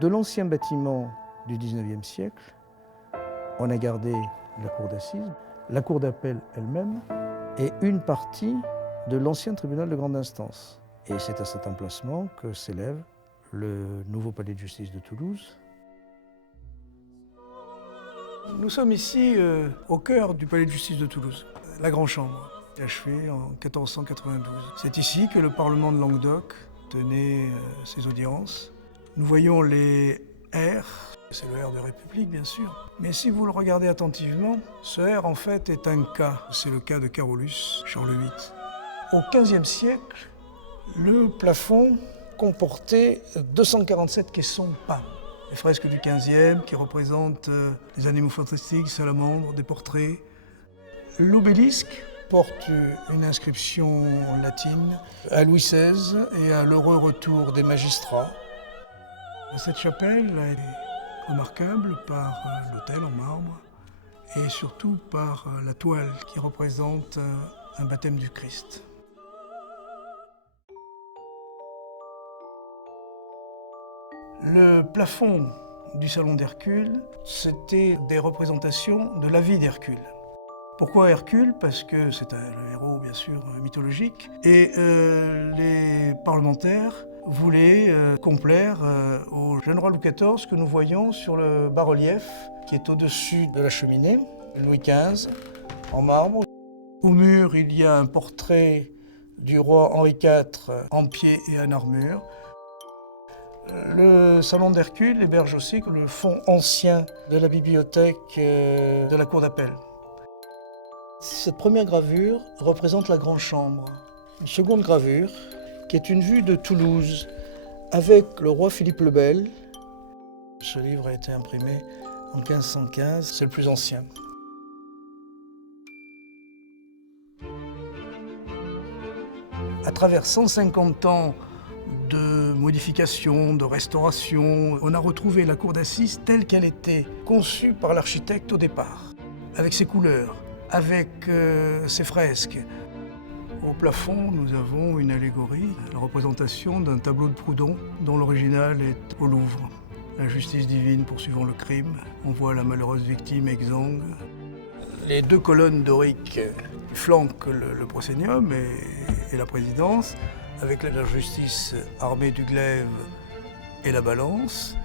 De l'ancien bâtiment du XIXe siècle, on a gardé la cour d'assises, la cour d'appel elle-même et une partie de l'ancien tribunal de grande instance. Et c'est à cet emplacement que s'élève le nouveau palais de justice de Toulouse. Nous sommes ici au cœur du palais de justice de Toulouse, la Grande Chambre, achevée en 1492. C'est ici que le Parlement de Languedoc tenait ses audiences. Nous voyons les R, c'est le R de République bien sûr, mais si vous le regardez attentivement, ce R en fait est un K, c'est le K de Carolus, Charles VIII. Au XVe siècle, le plafond comportait 247 caissons peints. Les fresques du XVe qui représentent des animaux fantastiques, salamandres, des portraits. L'obélisque porte une inscription latine à Louis XVI et à l'heureux retour des magistrats. Cette chapelle est remarquable par l'autel en marbre et surtout par la toile qui représente un baptême du Christ. Le plafond du salon d'Hercule, c'était des représentations de la vie d'Hercule. Pourquoi Hercule? Parce que c'est un héros, bien sûr, mythologique. Et les parlementaires voulaient complaire au jeune roi Louis XIV que nous voyons sur le bas-relief qui est au-dessus de la cheminée, Louis XV, en marbre. Au mur, il y a un portrait du roi Henri IV en pied et en armure. Le salon d'Hercule héberge aussi le fonds ancien de la bibliothèque de la cour d'appel. Cette première gravure représente la Grande Chambre. Une seconde gravure, qui est une vue de Toulouse, avec le roi Philippe le Bel. Ce livre a été imprimé en 1515, c'est le plus ancien. À travers 150 ans de modifications, de restaurations, on a retrouvé la cour d'assises telle qu'elle était conçue par l'architecte au départ, avec ses couleurs, avec ses fresques. Au plafond, nous avons une allégorie, la représentation d'un tableau de Proudhon, dont l'original est au Louvre. La justice divine poursuivant le crime, on voit la malheureuse victime exsangue. Les deux colonnes doriques flanquent le proscénium et la présidence, avec la justice armée du glaive et la balance.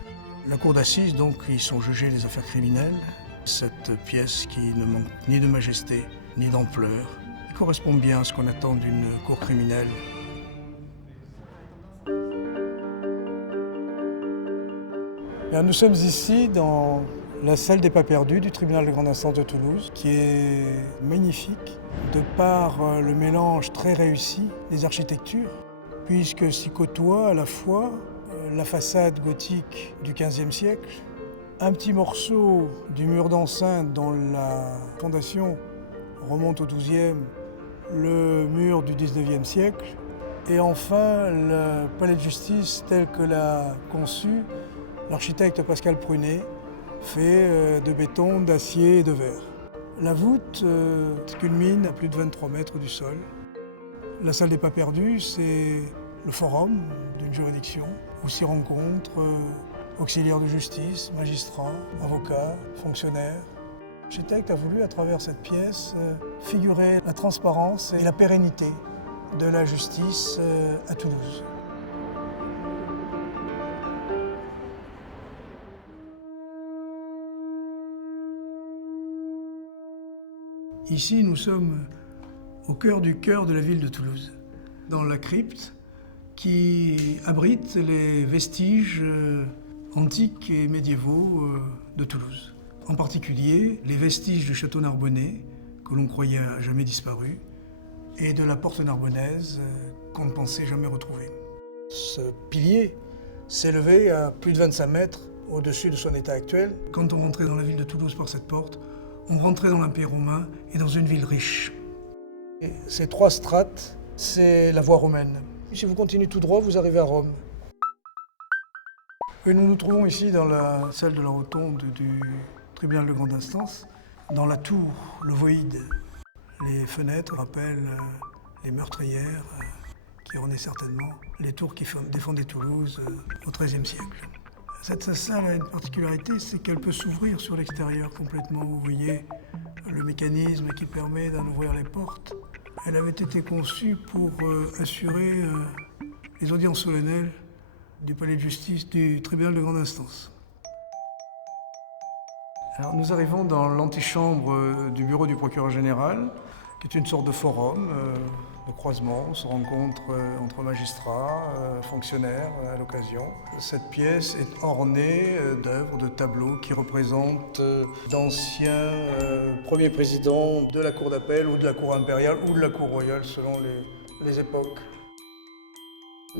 La cour d'assises, donc, ils sont jugés les affaires criminelles. Cette pièce qui ne manque ni de majesté, ni d'ampleur, correspond bien à ce qu'on attend d'une cour criminelle. Bien, nous sommes ici dans la salle des pas perdus du tribunal de grande instance de Toulouse, qui est magnifique de par le mélange très réussi des architectures, puisque s'y côtoie à la fois la façade gothique du XVe siècle, un petit morceau du mur d'enceinte dont la fondation remonte au XIIe, le mur du XIXe siècle, et enfin le palais de justice tel que l'a conçu l'architecte Pascal Prunet, fait de béton, d'acier et de verre. La voûte culmine à plus de 23 mètres du sol. La salle des pas perdus, c'est le forum d'une juridiction où s'y rencontrent auxiliaires de justice, magistrats, avocats, fonctionnaires. L'architecte a voulu, à travers cette pièce, figurer la transparence et la pérennité de la justice à Toulouse. Ici, nous sommes au cœur du cœur de la ville de Toulouse, dans la crypte qui abrite les vestiges antiques et médiévaux de Toulouse. En particulier, les vestiges du château narbonnais, que l'on croyait à jamais disparu, et de la porte narbonnaise qu'on ne pensait jamais retrouver. Ce pilier s'élevait à plus de 25 mètres au-dessus de son état actuel. Quand on rentrait dans la ville de Toulouse par cette porte, on rentrait dans l'Empire romain et dans une ville riche. Et ces trois strates, c'est la voie romaine. Si vous continuez tout droit, vous arrivez à Rome. Et nous nous trouvons ici dans la salle de la rotonde du tribunal de grande instance, dans la tour, l'ovoïde. Les fenêtres rappellent les meurtrières qui ornaient certainement les tours qui défendaient Toulouse au XIIIe siècle. Cette salle a une particularité, c'est qu'elle peut s'ouvrir sur l'extérieur complètement. Vous voyez le mécanisme qui permet d'en ouvrir les portes. Elle avait été conçue pour assurer les audiences solennelles du palais de justice du tribunal de grande instance. Alors, nous arrivons dans l'antichambre du bureau du procureur général, qui est une sorte de forum de croisement. On se rencontre entre magistrats, fonctionnaires à l'occasion. Cette pièce est ornée d'œuvres, de tableaux qui représentent d'anciens premiers présidents de la cour d'appel ou de la cour impériale ou de la cour royale selon les époques.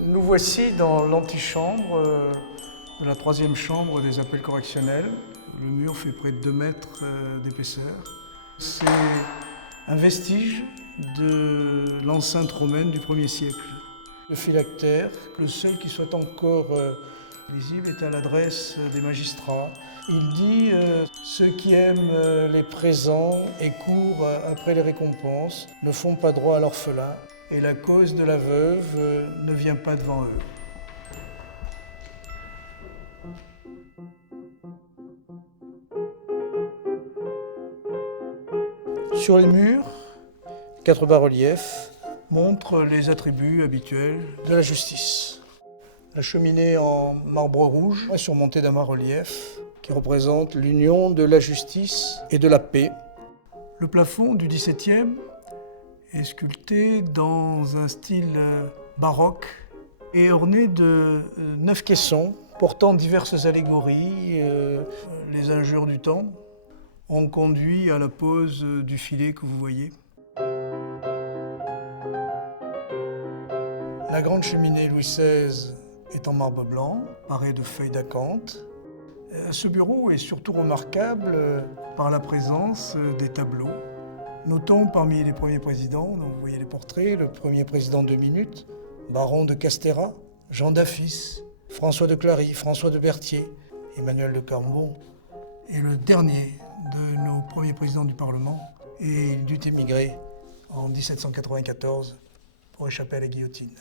Nous voici dans l'antichambre de la troisième chambre des appels correctionnels. Le mur fait près de 2 mètres d'épaisseur. C'est un vestige de l'enceinte romaine du 1er siècle. Le phylactère, le seul qui soit encore lisible, est à l'adresse des magistrats. Il dit « Ceux qui aiment les présents et courent après les récompenses ne font pas droit à l'orphelin, et la cause de la veuve ne vient pas devant eux. » Sur les murs, 4 bas-reliefs montrent les attributs habituels de la justice. La cheminée en marbre rouge est surmontée d'un bas-relief qui représente l'union de la justice et de la paix. Le plafond du XVIIe est sculpté dans un style baroque et orné de 9 caissons portant diverses allégories, les injures du temps ont conduit à la pose du filet que vous voyez. La grande cheminée Louis XVI est en marbre blanc, parée de feuilles d'acanthe. Ce bureau est surtout remarquable par la présence des tableaux. Notons parmi les premiers présidents, donc vous voyez les portraits, le premier président 2 minutes, baron de Castéra, Jean d'Affis, François de Clary, François de Berthier, Emmanuel de Cambon, et le dernier de nos premiers présidents du Parlement, et il dut émigrer en 1794 pour échapper à la guillotine.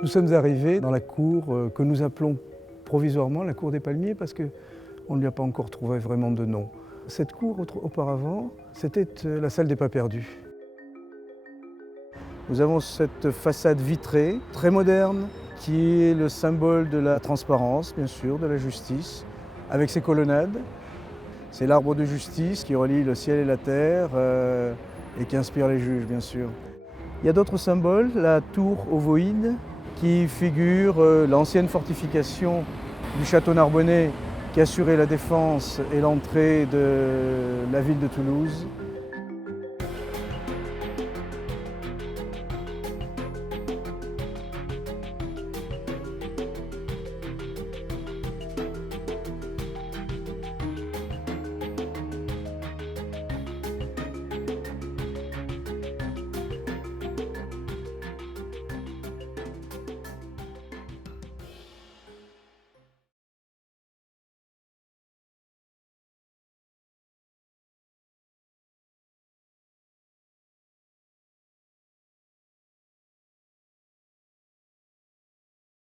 Nous sommes arrivés dans la cour que nous appelons provisoirement la cour des Palmiers parce qu'on ne lui a pas encore trouvé vraiment de nom. Cette cour, auparavant, c'était la salle des pas perdus. Nous avons cette façade vitrée, très moderne, qui est le symbole de la transparence, bien sûr, de la justice, avec ses colonnades. C'est l'arbre de justice qui relie le ciel et la terre et qui inspire les juges, bien sûr. Il y a d'autres symboles, la tour ovoïde, qui figure l'ancienne fortification du château Narbonnais qui assurait la défense et l'entrée de la ville de Toulouse.